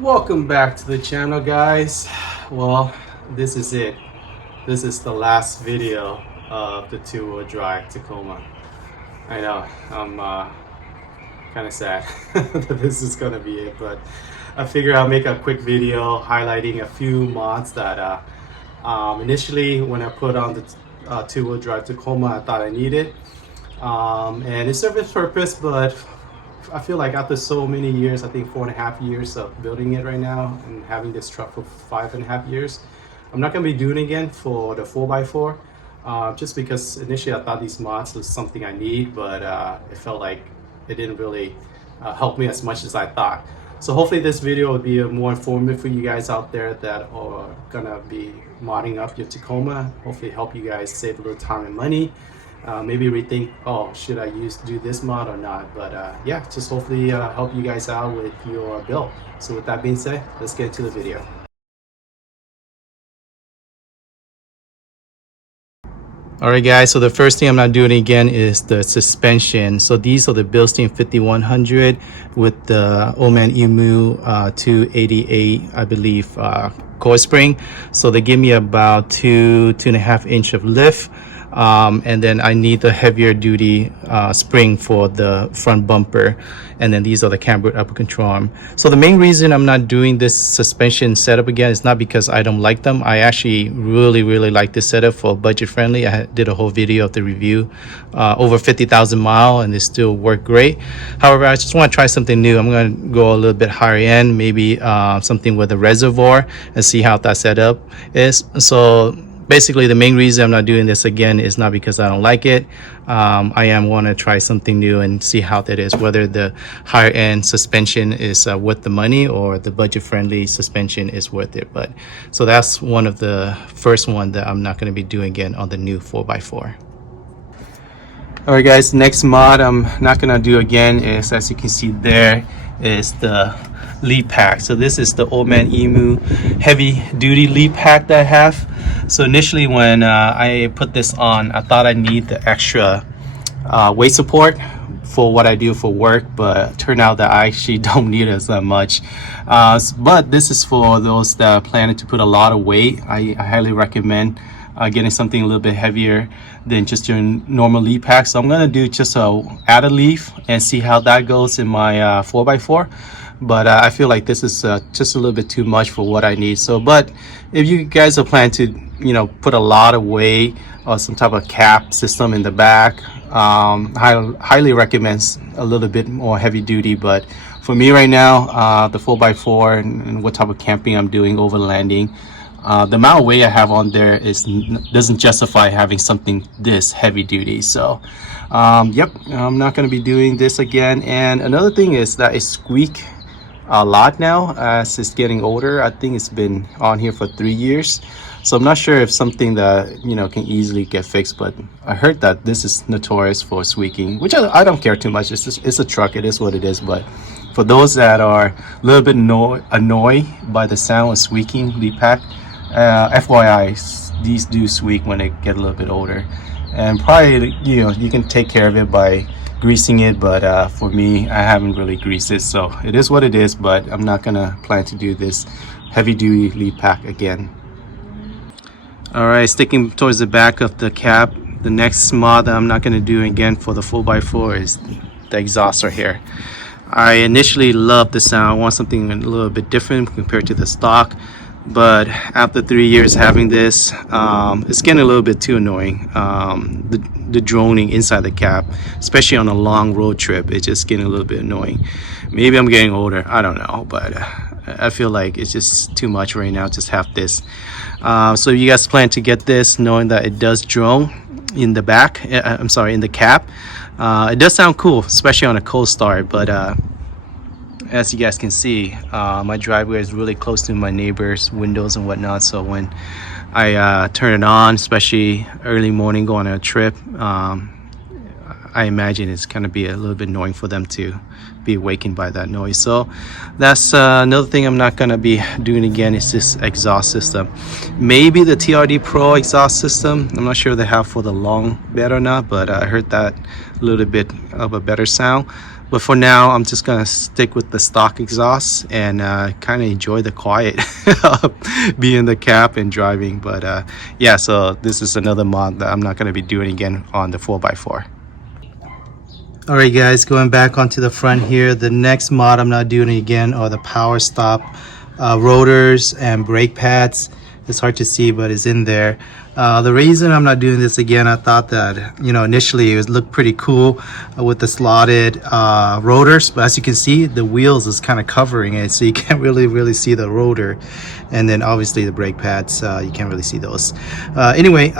Welcome back to the channel, guys. Well, this is it. This is the last video of the two-wheel drive Tacoma. I know, I'm kind of sad that this is gonna be it, but I figure I'll make a quick video highlighting a few mods that initially when I put on the two-wheel drive Tacoma, I thought I needed. And it served its purpose, but I feel like after so many years, I think 4.5 years of building it right now and having this truck for 5.5 years, I'm not going to be doing it again for the 4x4, just because initially I thought these mods was something I need, but it felt like it didn't really help me as much as I thought. So hopefully this video will be more informative for you guys out there that are going to be modding up your Tacoma. Hopefully help you guys save a little time and money. Maybe rethink, oh, should I do this mod or not? But yeah, just hopefully help you guys out with your build. So with that being said, let's get into the video. Alright guys, so the first thing I'm not doing again is the suspension. So these are the Bilstein 5100 with the Man Emu 288, I believe, coil spring. So they give me about 2.5 inch of lift. And then I need the heavier duty spring for the front bumper, and then these are the cambered upper control arm. So the main reason I'm not doing this suspension setup again is not because I don't like them. I actually really like this setup for budget friendly. I did a whole video of the review, over 50,000 miles, and it still worked great. However, I just want to try something new. I'm going to go a little bit higher end, maybe something with a reservoir, and see how that setup is. So basically, the main reason I'm not doing this again is not because I don't like it. I want to try something new and see how that is, whether the higher end suspension is worth the money or the budget friendly suspension is worth it. But so that's one of the first one that I'm not going to be doing again on the new 4x4. All right guys, next mod I'm not going to do again is, as you can see there, is the lead pack. So this is the Man Emu heavy duty lead pack that I have. So initially when I put this on, I thought I need the extra weight support for what I do for work, but it turned out that I actually don't need it that much. But this is for those that are planning to put a lot of weight. I highly recommend getting something a little bit heavier than just your normal lead pack. So I'm gonna do just a added leaf and see how that goes in my 4x4. But I feel like this is just a little bit too much for what I need. So, but if you guys are planning to, you know, put a lot of weight or some type of cap system in the back, highly recommend a little bit more heavy duty. But for me right now, the 4x4 and what type of camping I'm doing, overlanding, the amount of weight I have on there doesn't justify having something this heavy duty. So yep, I'm not going to be doing this again. And another thing is that it squeaks a lot now as it's getting older. I think it's been on here for 3 years, so I'm not sure if something that, you know, can easily get fixed. But I heard that this is notorious for squeaking, which I don't care too much. It's a truck, it is what it is. But for those that are a little bit annoyed by the sound of squeaking lead pack, FYI, these do squeak when they get a little bit older. And probably, you know, you can take care of it by greasing it, but for me, I haven't really greased it, so it is what it is. But I'm not gonna plan to do this heavy duty lead pack again. All right, sticking towards the back of the cab, the next mod that I'm not gonna do again for the 4x4 is the exhaust right here. I initially loved the sound. I want something a little bit different compared to the stock, but after 3 years having this, it's getting a little bit too annoying. The droning inside the cab, especially on a long road trip, it's just getting a little bit annoying. Maybe I'm getting older, I don't know, but I feel like it's just too much right now. Just have this. So you guys plan to get this, knowing that it does drone in the back. I'm sorry, in the cab. It does sound cool, especially on a cold start, but as you guys can see, my driveway is really close to my neighbors' windows and whatnot. So when I turn it on, especially early morning going on a trip, I imagine it's going to be a little bit annoying for them to be awakened by that noise. So that's another thing I'm not going to be doing again, is this exhaust system. Maybe the TRD Pro exhaust system, I'm not sure they have for the long bed or not, but I heard that a little bit of a better sound. But for now, I'm just gonna stick with the stock exhaust and kind of enjoy the quiet of being in the cab and driving. But yeah, so this is another mod that I'm not gonna be doing again on the 4x4. All right, guys, going back onto the front here, the next mod I'm not doing again are the power stop rotors and brake pads. It's hard to see, but it's in there. The reason I'm not doing this again, I thought that, you know, initially it would look pretty cool with the slotted rotors, but as you can see, the wheels is kind of covering it, so you can't really see the rotor. And then obviously the brake pads, you can't really see those. Anyway,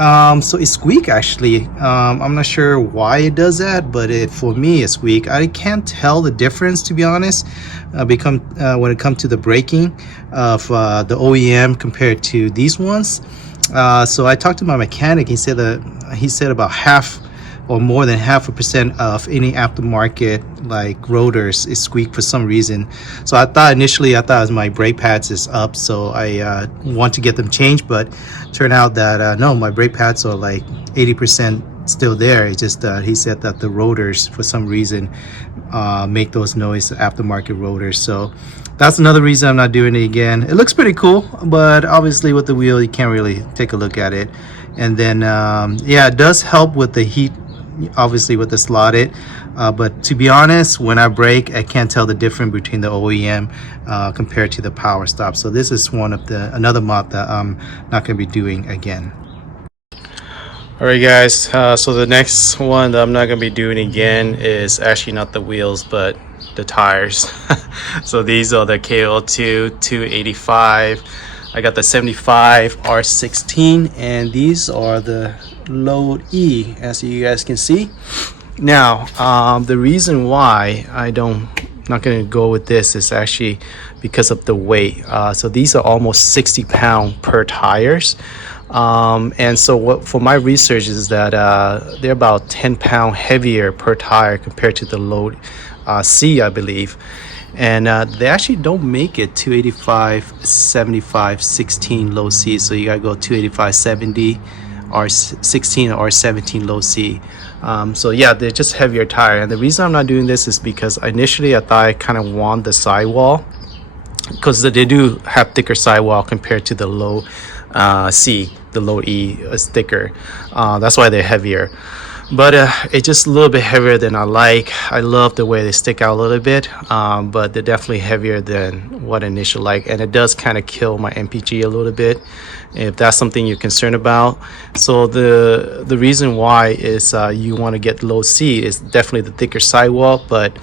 so it squeak actually. I'm not sure why it does that, but for me it squeak. I can't tell the difference, to be honest, when it comes to the braking of the OEM compared to these ones. So I talked to my mechanic. He said about half or more than 0.5% of any aftermarket like rotors is squeak for some reason. So I thought initially it was my brake pads is up, so I want to get them changed, but turned out that no, my brake pads are like 80% still there. It's just he said that the rotors for some reason make those noise, aftermarket rotors. So that's another reason I'm not doing it again. It looks pretty cool, but obviously with the wheel you can't really take a look at it. And then yeah, it does help with the heat, obviously with the slotted, but to be honest, when I brake I can't tell the difference between the OEM compared to the power stop. So this is another mod that I'm not going to be doing again. All right, guys, so the next one that I'm not going to be doing again is actually not the wheels but the tires. So these are the KO2 285. I got the 75 R16, and these are the Load E, as you guys can see. Now the reason why not going to go with this is actually because of the weight. So these are almost 60 pounds per tires. And so what for my research is that they're about 10 pounds heavier per tire compared to the Load C, I believe. And they actually don't make it 285 75 16 low C, so you gotta go 285 70 R16 or R17 low C. So yeah, they're just heavier tire. And the reason I'm not doing this is because initially I thought I kind of want the sidewall, because they do have thicker sidewall compared to the low C. The Low E is thicker, that's why they're heavier. But it's just a little bit heavier than I like. I love the way they stick out a little bit, but they're definitely heavier than what I initially like, and it does kind of kill my MPG a little bit if that's something you're concerned about. So the reason why is you want to get Low C is definitely the thicker sidewall, but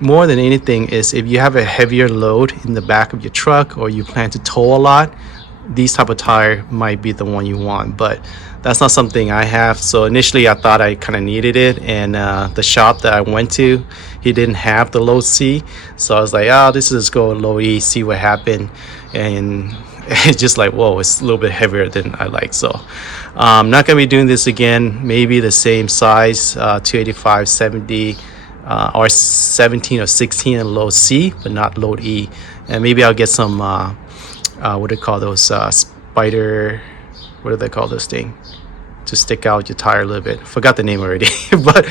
more than anything is if you have a heavier load in the back of your truck or you plan to tow a lot, these type of tire might be the one you want, but that's not something I have. So initially I thought I kind of needed it, and the shop that I went to, he didn't have the Low C, so I was like, oh, this is go Low E, see what happened. And it's just like, whoa, it's a little bit heavier than I like. So I'm not gonna be doing this again. Maybe the same size, 285 70 or 17 or 16 and Low C, but not Load E. And maybe I'll get some what do they call those spider, what do they call those things to stick out your tire a little bit? Forgot the name already. But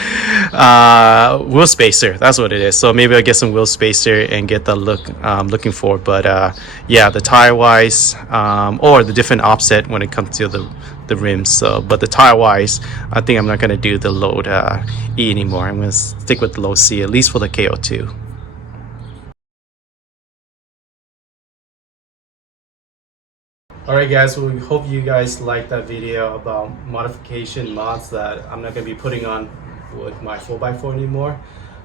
wheel spacer, that's what it is. So maybe I'll get some wheel spacer and get the look I'm looking for. But yeah, the tire wise, or the different offset when it comes to the rims. So but the tire wise, I think I'm not going to do the Load E anymore. I'm going to stick with the Low C, at least for the KO2. Alright guys, well, we hope you guys liked that video about modification mods that I'm not going to be putting on with my 4x4 anymore.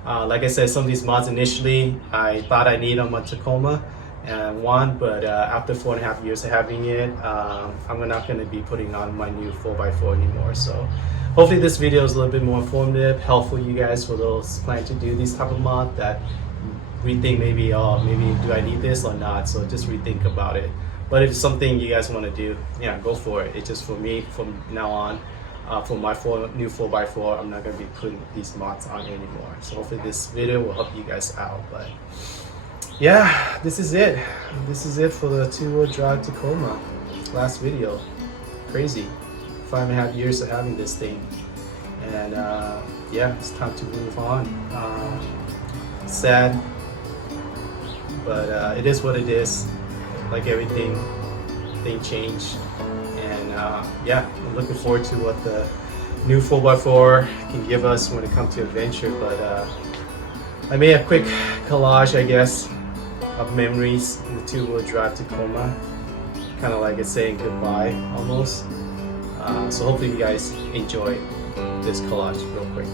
Like I said, some of these mods initially I thought I need on my Tacoma and but after 4.5 years of having it, I'm not going to be putting on my new 4x4 anymore. So hopefully this video is a little bit more informative, helpful you guys for those planning to do these type of mod that rethink maybe do I need this or not. So just rethink about it. But if it's something you guys want to do, yeah, go for it. It's just for me from now on, for my new 4x4, I'm not going to be putting these mods on anymore. So hopefully this video will help you guys out. But yeah, this is it. This is it for the two-wheel drive Tacoma. Last video. Crazy. 5.5 years of having this thing. And yeah, it's time to move on. sad, but it is what it is. Like everything, thing changed, and yeah, I'm looking forward to what the new 4x4 can give us when it comes to adventure. But I made a quick collage, I guess, of memories in the two-wheel drive Tacoma, kind of like it's saying goodbye almost. So hopefully you guys enjoy this collage real quick.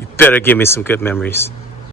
You better give me some good memories.